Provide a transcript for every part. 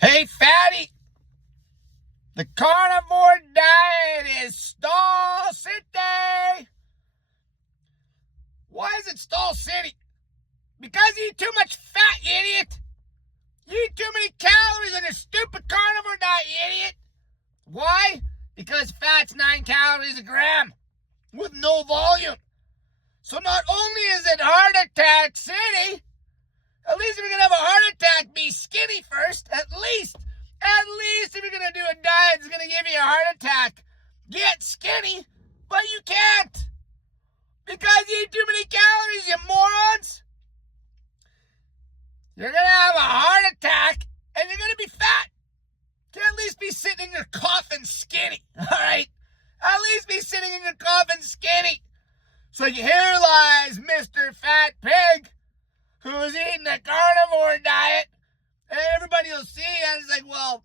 Hey, fatty, the carnivore diet is Stall City. Why is it Stall City? Because you eat too much fat, you idiot. You eat too many calories on your stupid carnivore diet, you idiot. Why? Because fat's 9 calories a gram with no volume. So not only is it heart attack city, at least if you're going to have a heart attack, be skinny first. At least if you're going to do a diet that's going to give you a heart attack, get skinny. But you can't. Because you eat too many calories, you morons. You're going to have a heart attack, and you're going to be fat. You can at least be sitting in your coffin skinny, all right? At least be sitting in your coffin skinny. So here lies Mr. Fat Pig, who's eating a carnivore diet, and everybody will see and it's like, well,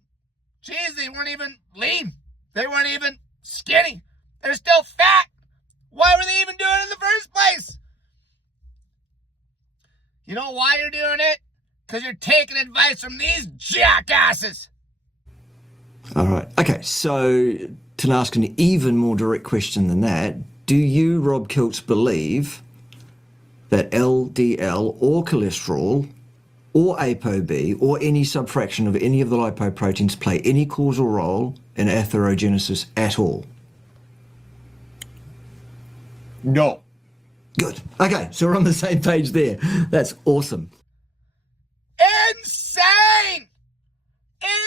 geez, they weren't even lean. They weren't even skinny. They're still fat. Why were they even doing it in the first place? You know why you're doing it? Because you're taking advice from these jackasses. All right. Okay, so to ask an even more direct question than that, do you, Rob Kiltz, believe that LDL or cholesterol or ApoB or any subfraction of any of the lipoproteins play any causal role in atherogenesis at all? No. Good. Okay, so we're on the same page there. That's awesome. Insane!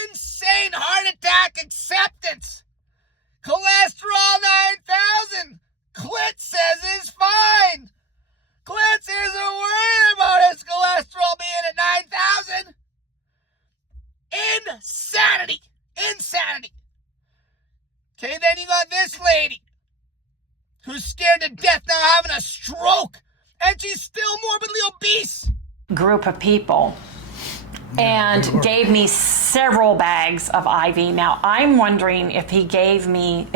Insane heart attack acceptance. Cholesterol 9,000. Clit says is fine. Clit isn't worried about his cholesterol being at 9,000. Insanity. Insanity. Okay, then you got this lady who's scared to death now having a stroke, and she's still morbidly obese. Group of people and gave me several bags of IV. Now I'm wondering if they gave me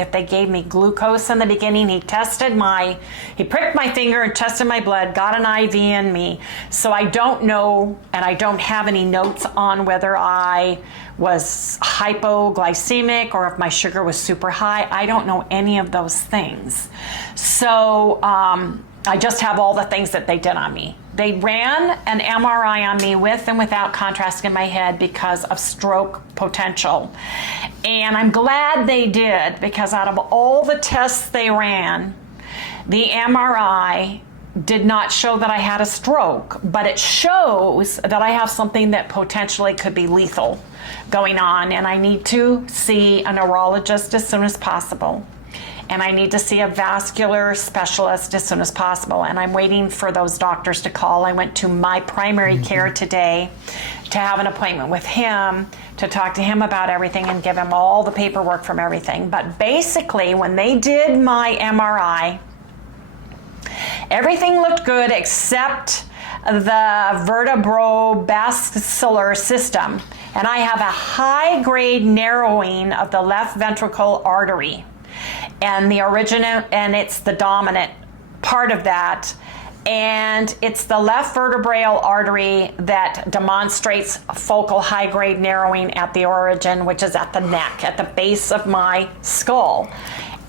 glucose in the beginning. He pricked my finger and tested my blood, got an IV in me. So I don't know, and I don't have any notes on whether I was hypoglycemic or if my sugar was super high. I don't know any of those things. So I just have all the things that they did on me. They ran an MRI on me with and without contrast in my head because of stroke potential. And I'm glad they did, because out of all the tests they ran, the MRI did not show that I had a stroke, but it shows that I have something that potentially could be lethal going on, and I need to see a neurologist as soon as possible. And I need to see a vascular specialist as soon as possible. And I'm waiting for those doctors to call. I went to my primary care today to have an appointment with him to talk to him about everything and give him all the paperwork from everything. But basically, when they did my MRI, everything looked good except the vertebrobascular system. And I have a high-grade narrowing of the left ventricle artery. And it's the dominant part of that. And it's the left vertebral artery that demonstrates focal high-grade narrowing at the origin, which is at the neck, at the base of my skull.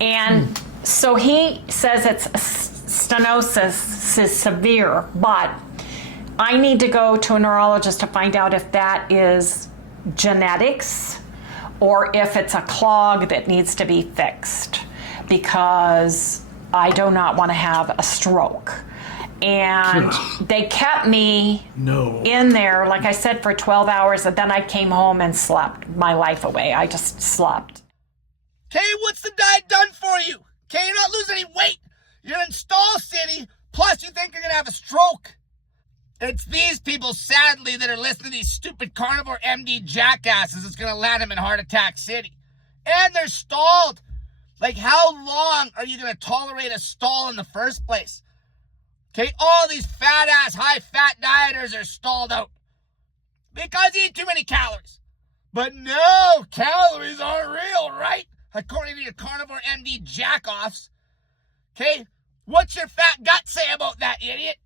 And so he says it's stenosis is severe, but I need to go to a neurologist to find out if that is genetics or if it's a clog that needs to be fixed, because I do not want to have a stroke. And they kept me in there, like I said, for 12 hours, and then I came home and slept my life away. I just slept. Okay, what's the diet done for you? Okay, you're not losing any weight. You're in Stall City, plus you think you're going to have a stroke. It's these people, sadly, that are listening to these stupid carnivore MD jackasses that's going to land them in heart attack city. And they're stalled. Like, how long are you going to tolerate a stall in the first place? Okay, all these fat-ass, high-fat dieters are stalled out because you eat too many calories. But no, calories aren't real, right? According to your carnivore MD jackoffs. Okay, what's your fat gut say about that, idiot?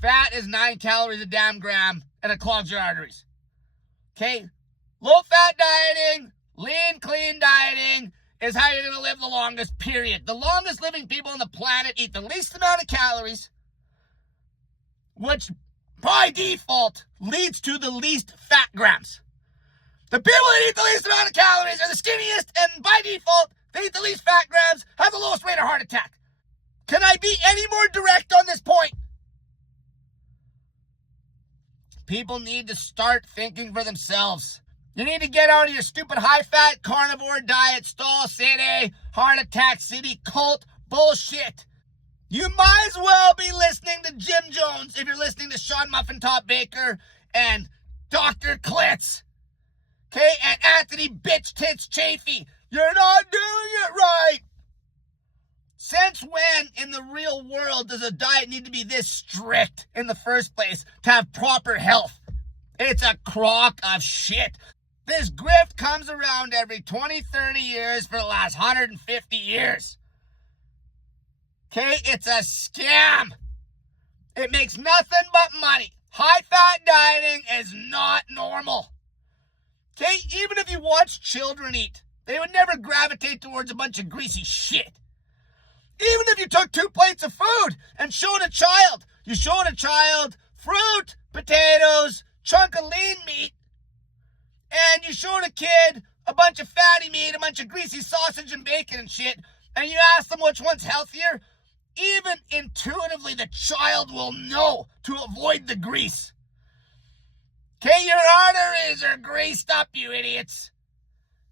Fat is 9 calories a damn gram, and it clogs your arteries. Okay? Low-fat dieting, lean, clean dieting is how you're going to live the longest, period. The longest living people on the planet eat the least amount of calories, which by default leads to the least fat grams. The people that eat the least amount of calories are the skinniest, and by default, they eat the least fat grams, have the lowest rate of heart attack. Can I be any more direct on this point? People need to start thinking for themselves. You need to get out of your stupid high-fat carnivore diet, stall city, heart attack city, cult bullshit. You might as well be listening to Jim Jones if you're listening to Sean Muffin Top Baker and Dr. Klitz. Okay, and Anthony Bitch Tits Chafee. You're not doing it right. Since when in the real world does a diet need to be this strict in the first place to have proper health? It's a crock of shit. This grift comes around every 20, 30 years for the last 150 years. Okay, it's a scam. It makes nothing but money. High-fat dieting is not normal. Okay, even if you watch children eat, they would never gravitate towards a bunch of greasy shit. Even if you took 2 plates of food and showed a child, you showed a child fruit, potatoes, chunk of lean meat, and you showed a kid a bunch of fatty meat, a bunch of greasy sausage and bacon and shit, and you ask them which one's healthier, even intuitively the child will know to avoid the grease. Okay, your arteries are greased up, you idiots.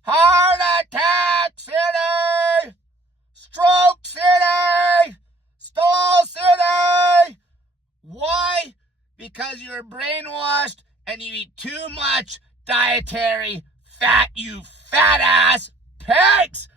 Heart attack city! Stroke city! Stall city! Why? Because you're brainwashed and you eat too much dietary fat, you fat ass pigs!